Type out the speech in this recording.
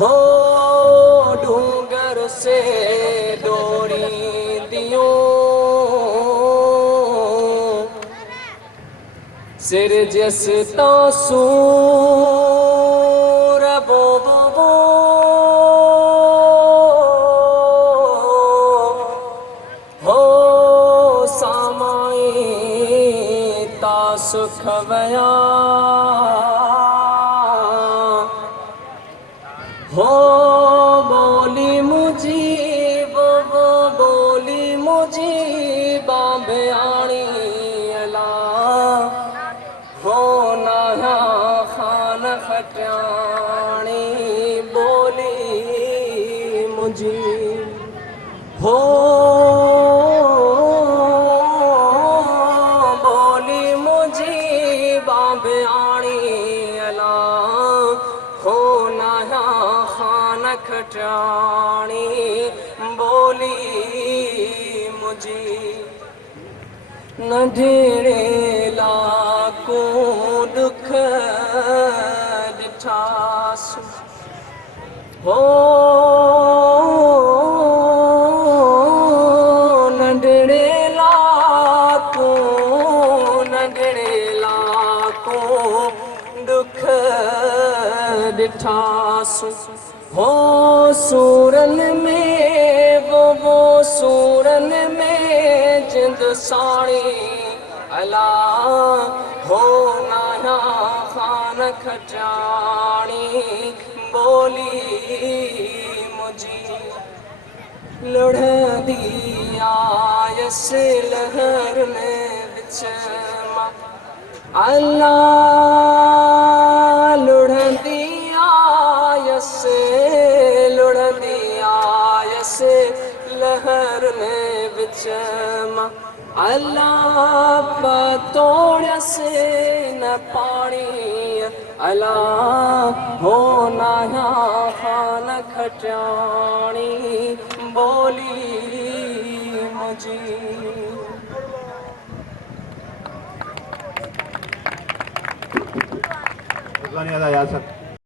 हो डूंगर से डोरी दियो सिर जस तासूर बो बो बो हो सामाई ता सुख वया हो बोली मुजीब वो बोली मुजीब बयानी अला हो नाया खान खटानी बोली मुजीब हो बोली मुजीब बयानी अला हो नाया खान खटानी बोली मुझी नंढड़े लाको दुख ॾिठासि हो नंढड़े लाको दुख ॾिठासि हो सूरन में वो सूरन में जिंद साड़ी अला हो नाया खान खटानी बोली मुझी लुढ़दी आयस लहर में बिचमा अल्लाह लुढ़दी आयस लहर में बिचमा अल्लाह पतोड़ से न पानी अल्लाह हो नाया खान खटानी बोली मुझी याद